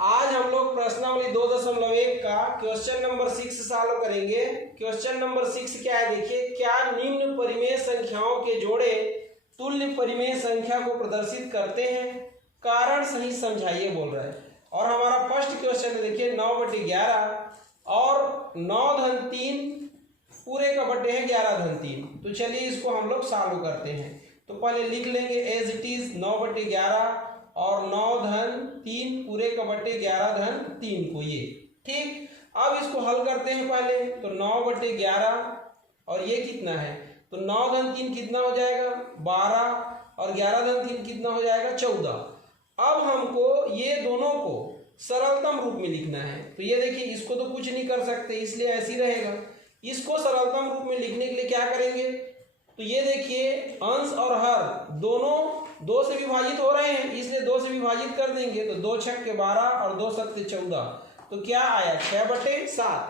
आज हम लोग प्रश्नावली 2.1 का क्वेश्चन नंबर 6 सॉल्व करेंगे। क्वेश्चन नंबर 6 क्या है देखिए, क्या निम्न परिमेय संख्याओं के जोड़े तुल्य परिमेय संख्या को प्रदर्शित करते हैं, कारण सही समझाइए बोल रहा है। और हमारा फर्स्ट क्वेश्चन है देखिए 9/11 और 9-3 पूरे का बटे है 11-3। तो चलिए इसको हम लोग सॉल्व करते हैं। तो पहले लिख लेंगे एज इट इज 9/11 और 9-3 पूरे का बटे 11-3 को, ये ठीक। अब इसको हल करते हैं पहले। तो 9/11 और ये कितना है, तो 9-3 कितना हो जाएगा 12 और 11-3 कितना हो जाएगा 14। अब हमको ये दोनों को सरलतम रूप में लिखना है। तो ये देखिए इसको तो कुछ नहीं कर सकते इसलिए ऐसे ही रहेगा। इसको सरलतम रूप में लिखने के लिए क्या करेंगे, तो ये देखिए अंश और हर दोनों 2 से विभाजित हो रहे हैं इसलिए 2 से विभाजित कर देंगे। तो 2 छक्के 12 और 2 सत्ते 14, तो क्या आया 6/7।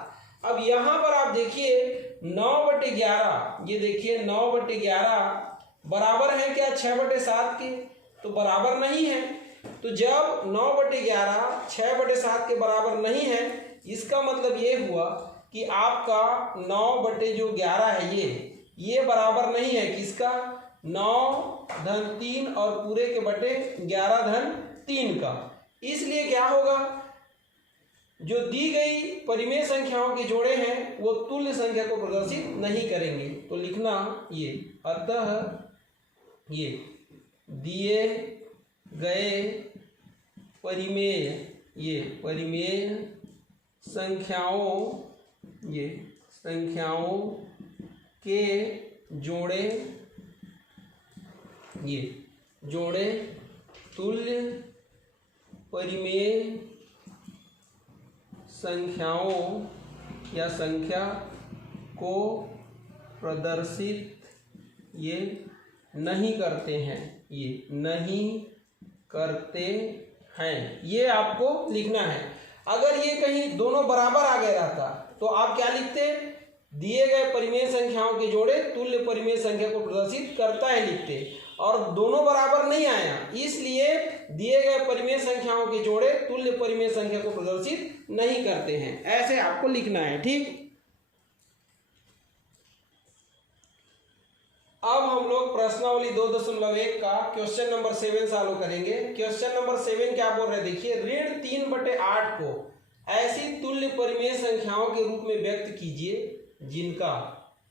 अब यहाँ पर आप देखिए 9/11, ये देखिए 9/11 बराबर है क्या 6/7 के, तो बराबर नहीं है। तो जब 9/11 6/7 के बराबर नहीं है, इसका मतलब ये हुआ कि आपका 9/11 है ये बराबर नहीं है किसका, 9-3 और पूरे के बटे 11-3 का। इसलिए क्या होगा, जो दी गई परिमेय संख्याओं के जोड़े हैं वो तुल्य संख्या को प्रदर्शित नहीं करेंगे। तो लिखना ये, अतः ये दिए गए परिमेय संख्याओं के जोड़े तुल्य परिमेय संख्याओं या संख्या को प्रदर्शित ये नहीं करते हैं, ये आपको लिखना है। अगर ये कहीं दोनों बराबर आ गया रहता तो आप क्या लिखते, दिए गए परिमेय संख्याओं के जोड़े तुल्य परिमेय संख्या को प्रदर्शित करता है लिखते। और दोनों बराबर नहीं आया इसलिए दिए गए परिमेय संख्याओं के जोड़े तुल्य परिमेय संख्या को प्रदर्शित नहीं करते हैं, ऐसे आपको लिखना है, ठीक। अब हम लोग प्रश्नावली 2.1 का क्वेश्चन नंबर 7 सॉल्व करेंगे। क्वेश्चन नंबर 7 क्या बोल रहे हैं देखिए, ऋण 3/8 को ऐसी तुल्य परिमेय संख्याओं के रूप में व्यक्त कीजिए जिनका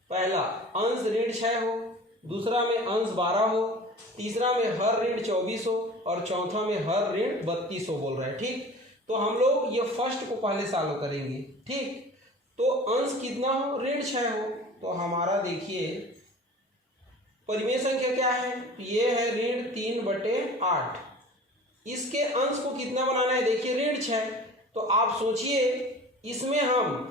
पहला अंश ऋण 6 हो, दूसरा में अंश 12 हो, तीसरा में हर ऋण 24 हो और चौथा में हर ऋण 32 हो बोल रहा है, ठीक। तो हम लोग ये फर्स्ट को पहले सॉल्व करेंगे, ठीक। तो अंश कितना हो, ऋण 6 हो। तो हमारा देखिए परिमेय संख्या क्या है, ये है ऋण 3/8। इसके अंश को कितना बनाना है देखिए ऋण 6। तो आप सोचिए इसमें हम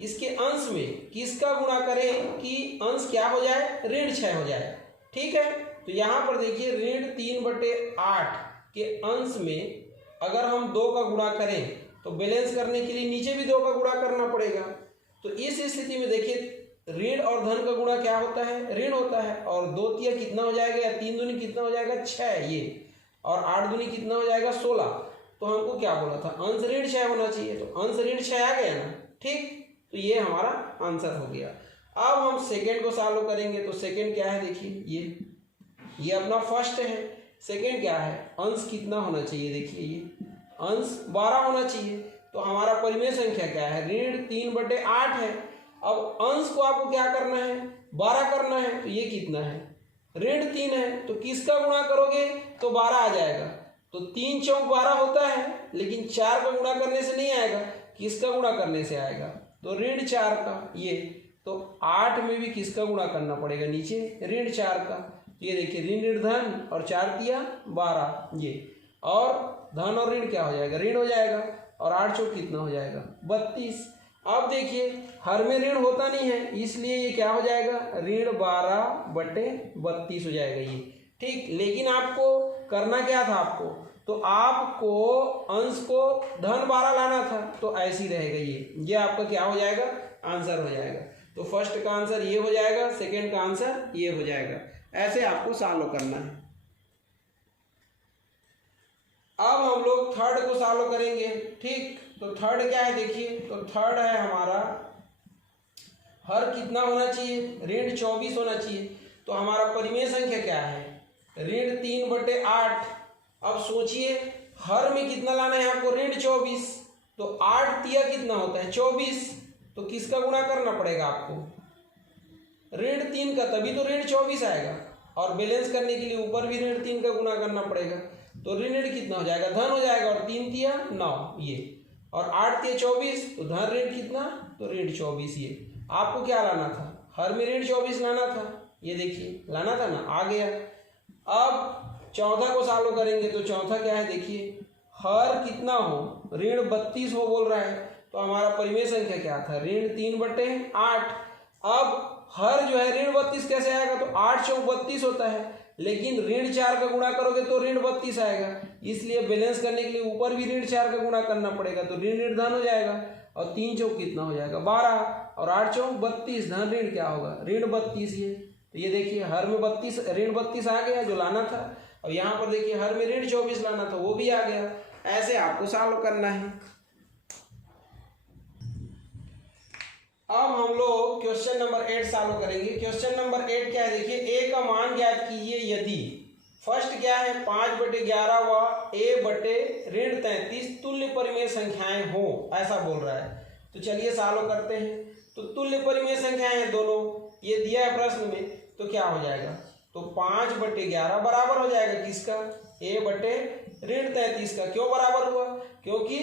इसके अंश में किसका गुणा करें कि अंश क्या हो जाए, ऋण 6 हो जाए, ठीक है। तो यहाँ पर देखिए ऋण 3/8 के अंश में अगर हम 2 का गुणा करें तो बैलेंस करने के लिए नीचे भी 2 का गुणा करना पड़ेगा। तो इस स्थिति में देखिए ऋण और धन का गुणा क्या होता है, ऋण होता है। और 2 तिया कितना हो जाएगा, या 3 दूनी कितना हो जाएगा 6 ये, और 8 दूनी कितना हो जाएगा 16। तो हमको क्या बोला था, अंश ऋण 6 होना चाहिए, तो अंश ऋण 6 आ गया ना, ठीक। तो ये हमारा आंसर हो गया। अब हम सेकंड को सॉल्व करेंगे। तो सेकंड क्या है देखिए, ये अपना फर्स्ट है। सेकंड क्या है, अंश कितना होना चाहिए देखिए, ये अंश 12 होना चाहिए। तो हमारा परिमेय संख्या क्या है, ऋण 3/8 है। अब अंश को आपको क्या करना है, 12 करना है। तो ये कितना है, ऋण 3 है, तो किसका गुणा करोगे तो 12 आ जाएगा। तो 3 चौक 12 होता है, लेकिन 4 का गुणा करने से नहीं आएगा, किसका गुणा करने से आएगा, तो ऋण 4 का। ये तो 8 में भी किसका गुणा करना पड़ेगा नीचे, ऋण 4 का। ये देखिए ऋण धन और 4 तिया 12 ये, और धन और ऋण क्या हो जाएगा, ऋण हो जाएगा। और 8 चौक कितना हो जाएगा 32। अब देखिए हर में ऋण होता नहीं है इसलिए ये क्या हो जाएगा, ऋण 12/32 हो जाएगा ये, ठीक। लेकिन आपको करना क्या था, तो आपको अंश को धन 12 लाना था। तो ऐसे ही रहेगा ये आपका क्या हो जाएगा, आंसर हो जाएगा। तो फर्स्ट का आंसर ये हो जाएगा, सेकंड का आंसर ये हो जाएगा। ऐसे आपको सॉल्व करना है। अब हम लोग थर्ड को सॉल्व करेंगे। ठीक, तो थर्ड क्या है देखिए, तो थर्ड है हमारा हर कितना होना चाहिए, ऋण 24 होना चाहिए। तो हमारा परिमेय संख्या क्या है, ऋण 3/8। अब सोचिए हर में कितना लाना है आपको, ऋण 24। तो 8 तिया कितना होता है 24, तो किसका गुणा करना पड़ेगा आपको, ऋण 3 का, तभी तो ऋण 24 आएगा। और बैलेंस करने के लिए ऊपर भी ऋण 3 का गुणा करना पड़ेगा। तो ऋण कितना हो जाएगा, धन हो जाएगा, और 3 तिया 9 ये, और 8 तिया 24, तो धन ऋण कितना, तो ऋण 24 ये। आपको क्या लाना था, हर में ऋण 24 लाना था, ये देखिए लाना था ना, आ गया। अब चौथा को सॉल्व करेंगे। तो चौथा क्या है देखिए, हर कितना हो, ऋण 32 हो बोल रहा है। तो हमारा परिमेय संख्या क्या था, ऋण 3/8। अब हर जो है ऋण 32 कैसे आएगा, तो 8 चौक 32 होता है, लेकिन ऋण 4 का गुणा करोगे तो ऋण 32 आएगा। इसलिए बैलेंस करने के लिए ऊपर भी ऋण 4 का गुणा करना पड़ेगा, तो ऋण धन हो जाएगा। और 3 चौक कितना हो जाएगा 12, और 8 चौक 32, धन ऋण क्या होगा, ऋण 32 ये। तो ये देखिए हर में 32 ऋण 32 आ गया जो लाना था। और यहाँ पर देखिए हर में ऋण 24 लाना था, वो भी आ गया। ऐसे आपको सॉल्व करना है। अब हम लोग क्वेश्चन नंबर 8 सॉल्व करेंगे। क्वेश्चन नंबर 8 क्या है देखिए, ए का मान ज्ञात कीजिए यदि फर्स्ट क्या है 5/11 व a/ऋण 33 तुल्य परिमेय संख्याएं हो, ऐसा बोल रहा है। तो चलिए सॉल्व करते हैं। तो तुल्य परिमेय संख्याएं हैं दोनों, ये दिया है प्रश्न में। तो क्या हो जाएगा, तो 5/11 बराबर हो जाएगा किसका, a/ऋण 33 का। क्यों बराबर हुआ, क्योंकि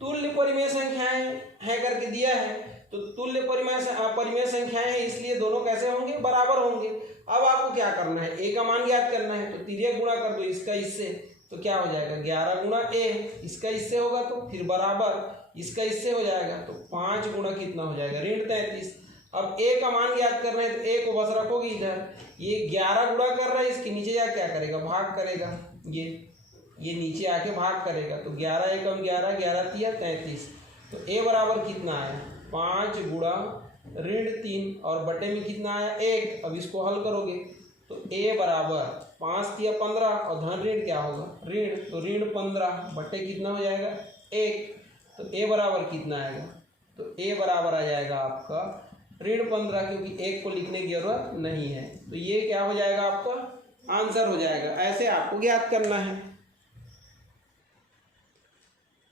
तुल्य परिमेय संख्याएं है करके दिया है। तो तुल्य परिमेय संख्याएं हैं, इसलिए दोनों कैसे होंगे, बराबर होंगे। अब आपको क्या करना है, ए का मान ज्ञात करना है। तो तिर्यक गुणा कर दो इसका इससे, तो क्या हो जाएगा 11 गुणा ए, इसका इससे होगा तो फिर बराबर इसका इससे हो जाएगा। तो 5 गुणा कितना हो जाएगा, ऋण 33। अब ए का मान ज्ञात करना है, तो ए को बस रखोगे इधर, ये 11 गुणा कर रहा है, इसके नीचे जाके क्या करेगा, भाग करेगा, ये नीचे आके भाग करेगा। तो 11 एकम 11, 11 तिया 33। तो ए बराबर कितना आया, 5 गुणा ऋण 3, और बटे में कितना आया 1। अब इसको हल करोगे तो ए बराबर 5 तिया 15, और धन ऋण क्या होगा, ऋण, तो ऋण 15 बटे कितना हो जाएगा 1। तो ए बराबर कितना आएगा, तो ए बराबर आ जाएगा आपका ऋण 15, क्योंकि 1 को लिखने की जरूरत नहीं है। तो ये क्या हो जाएगा, आपका आंसर हो जाएगा। ऐसे आपको ज्ञात करना है।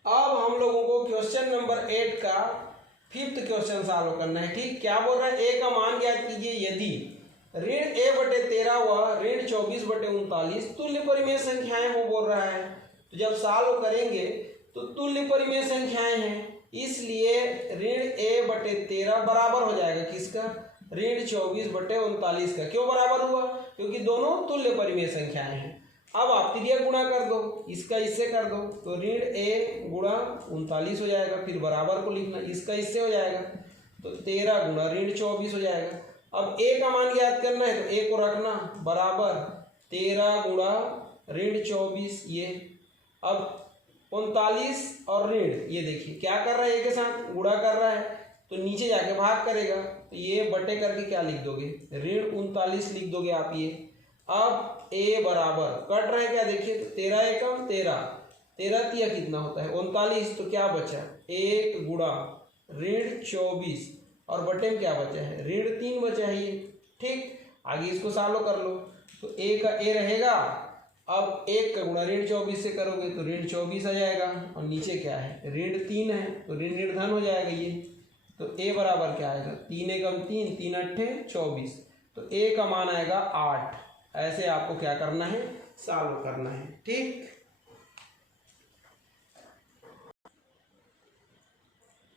अब हम लोगों को क्वेश्चन नंबर 8 का 5th क्वेश्चन सॉल्व करना है। ठीक, क्या बोल रहा है, ए का मान ज्ञात कीजिए यदि ऋण a/13 व ऋण 24/39 तुल्य परिमेय संख्याएं हो बोल रहा है। तो जब सॉल्व करेंगे तो तुल्य परिमेय संख्याएं हैं, इसलिए ऋण a/13 बराबर हो जाएगा किसका, ऋण 24/39 का। क्यों बराबर हुआ, क्योंकि दोनों तुल्य परिमेय संख्याएं हैं। अब आप तिर्यक गुणा कर दो, इसका इससे कर दो, तो ऋण a गुणा 39 हो जाएगा, फिर बराबर को लिखना, इसका इससे हो जाएगा, तो 13 गुणा ऋण 24 हो जाएगा। अब a का मान ज्ञात करना है, तो a को रखना बराबर 13 गुणा ऋण 24 ये। अब 39 और ऋण, ये देखिए क्या कर रहा है, a के साथ गुणा कर रहा है, तो नीचे जाके भाग करेगा, तो ये बटे करके क्या लिख दोगे, ऋण 39 लिख दोगे आप ये। अब a बराबर कट रहा है क्या देखिए, तो 13 एकम 13, 13 तिया कितना होता है 39, तो क्या बचा 1 गुणा ऋण 24, और बटे में क्या बचा है ऋण 3 बचा है ये। ठीक, आगे इसको सॉल्व कर लो, तो a का a रहेगा। अब 1 का गुणा ऋण 24 से करोगे तो ऋण 24 आ जाएगा, और नीचे क्या है ऋण 3 है, तो ऋण धन हो जाएगा ये। तो a बराबर क्या आएगा, 3 एकम 3, 3 अट्ठे 24, तो a का मान आएगा 8। ऐसे आपको क्या करना है, सॉल्व करना है। ठीक।